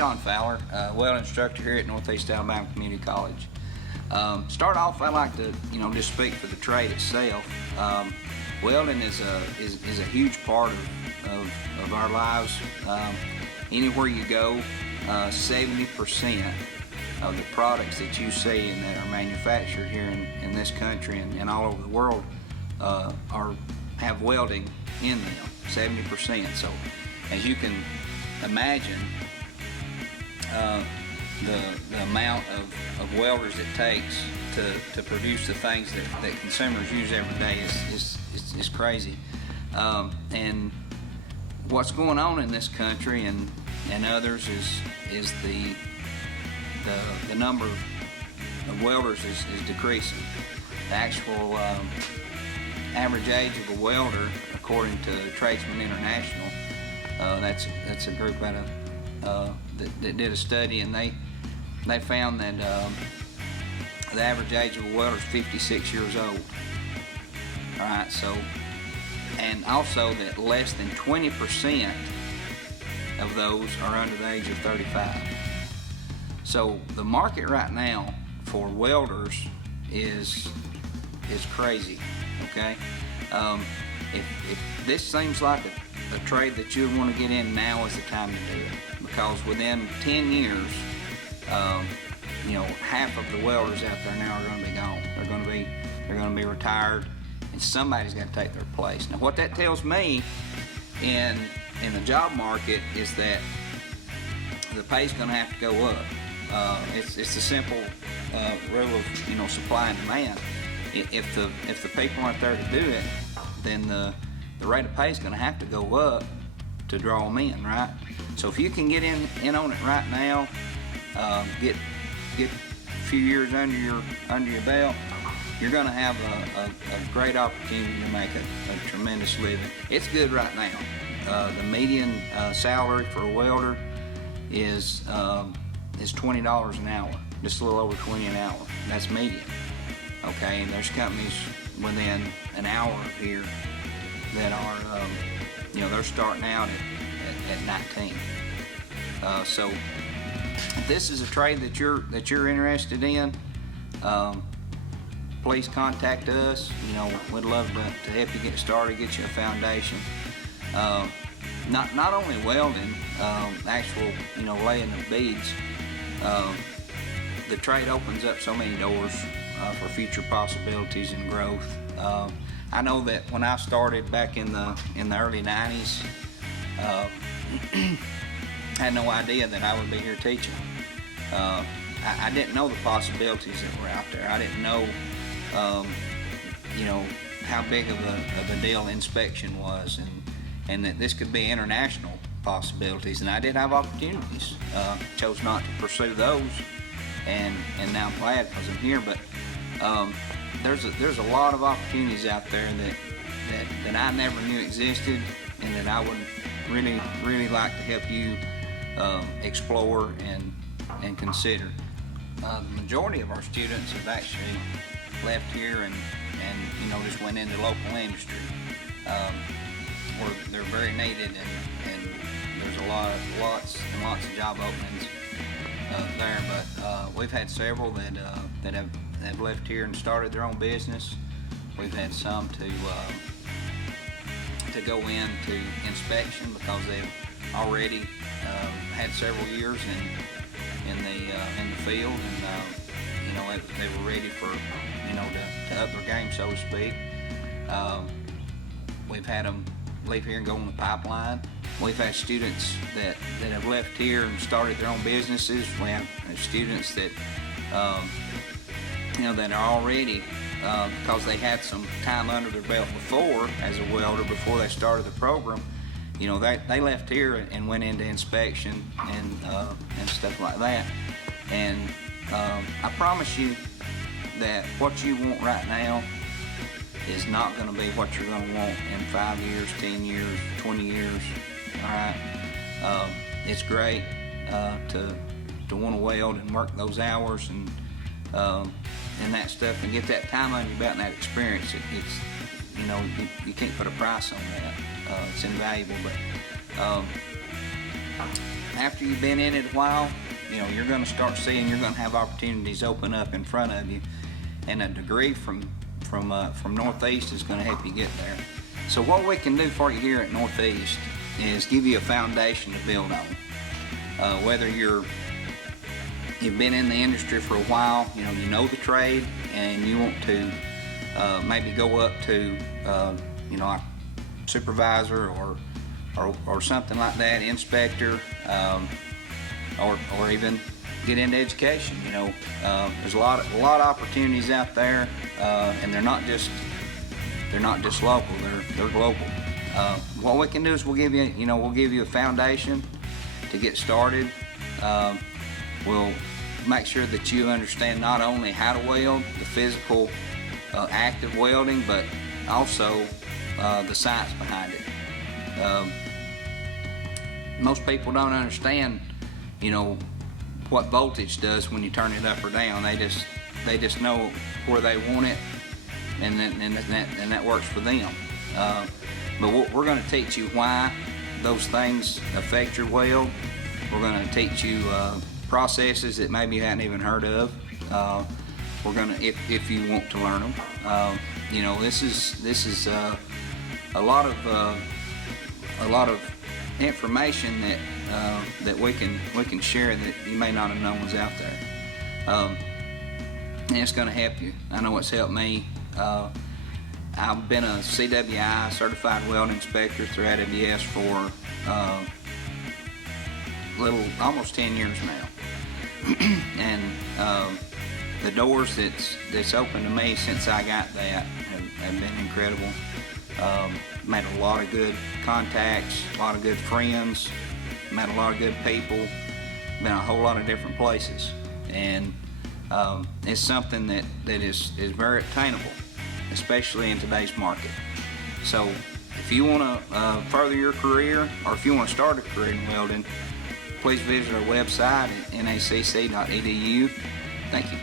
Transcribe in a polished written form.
John Fowler, welding instructor here at Northeast Alabama Community College. Start off, I like to just speak for the trade itself. Welding is a huge part of our lives. Anywhere you go, 70% of the products that you see and that are manufactured here in this country and all over the world have welding in them, 70%. So as you can imagine, the amount of welders it takes to produce the things that consumers use every day is crazy. And what's going on in this country and others is the number of welders is decreasing. The actual average age of a welder, according to Tradesmen International, that's a group out of that did a study, and they found that the average age of a welder is 56 years old. All right, so, and also that less than 20% of those are under the age of 35. So the market right now for welders is crazy. Okay, if this seems like a trade that you want to get in, now is the time to do it, because within 10 years, half of the welders out there now are going to be gone. They're going to be retired, and somebody's got to take their place. Now, what that tells me in the job market is that the pay's going to have to go up. It's a simple rule of supply and demand. If the people aren't there to do it, then the rate of pay is going to have to go up to draw them in, right? So if you can get in on it right now, get a few years under your belt, you're going to have a great opportunity to make a tremendous living. It's good right now. The median salary for a welder is $20 an hour, just a little over 20 an hour. That's median. Okay, and there's companies within an hour of here that are, they're starting out at 19. So if this is a trade that you're interested in, please contact us. We'd love to help you get started, get you a foundation. Not only welding, actual laying of beads. The trade opens up so many doors for future possibilities and growth. I know that when I started back in the early 90s, I had no idea that I would be here teaching. I didn't know the possibilities that were out there. I didn't know, how big of a deal inspection was, and that this could be international possibilities. And I did have opportunities. Chose not to pursue those, and now I'm glad because I'm here. But there's a lot of opportunities out there that I never knew existed, and that I would really like to help you explore and consider. The majority of our students have actually left here and just went into local industry where they're very needed, and there's lots and lots of job openings there. But we've had several that have left here and started their own business. We've had some to go into inspection because they've already had several years in the field, and they were ready for to up their game, so to speak. We've had them leave here and go on the pipeline. We've had students that have left here and started their own businesses. We have students that that are already, because they had some time under their belt before as a welder before they started the program, they left here and went into inspection and stuff like that. And I promise you that what you want right now is not going to be what you're going to want in 5 years, 10 years, 20 years. All right, it's great to want to weld and work those hours and that stuff and get that time under your belt and that experience. It's you can't put a price on that. It's invaluable. But after you've been in it a while, you're going to start seeing, you're going to have opportunities open up in front of you, and a degree from Northeast is going to help you get there. So what we can do for you here at Northeast is give you a foundation to build on. Whether you've been in the industry for a while, you know the trade, and you want to maybe go up to a supervisor or something like that, inspector, or even get into education. There's a lot of opportunities out there, and they're not just local, they're global. What we can do is we'll give you a foundation to get started. We'll make sure that you understand not only how to weld, the physical active welding, but also the science behind it. Most people don't understand, what voltage does when you turn it up or down. They just know where they want it, and that works for them. But we're going to teach you why those things affect your weld. We're going to teach you processes that maybe you hadn't even heard of. We're going to, if you want to learn them. This is a lot of information that we can share that you may not have known was out there, and it's going to help you. I know it's helped me. I've been a CWI, Certified Welding Inspector, through AWS for almost 10 years now, and the doors that's opened to me since I got that have been incredible. Made a lot of good contacts, a lot of good friends, met a lot of good people, been a whole lot of different places, and it's something that is very attainable, especially in today's market. So if you want to further your career, or if you want to start a career in welding, please visit our website at nacc.edu. Thank you.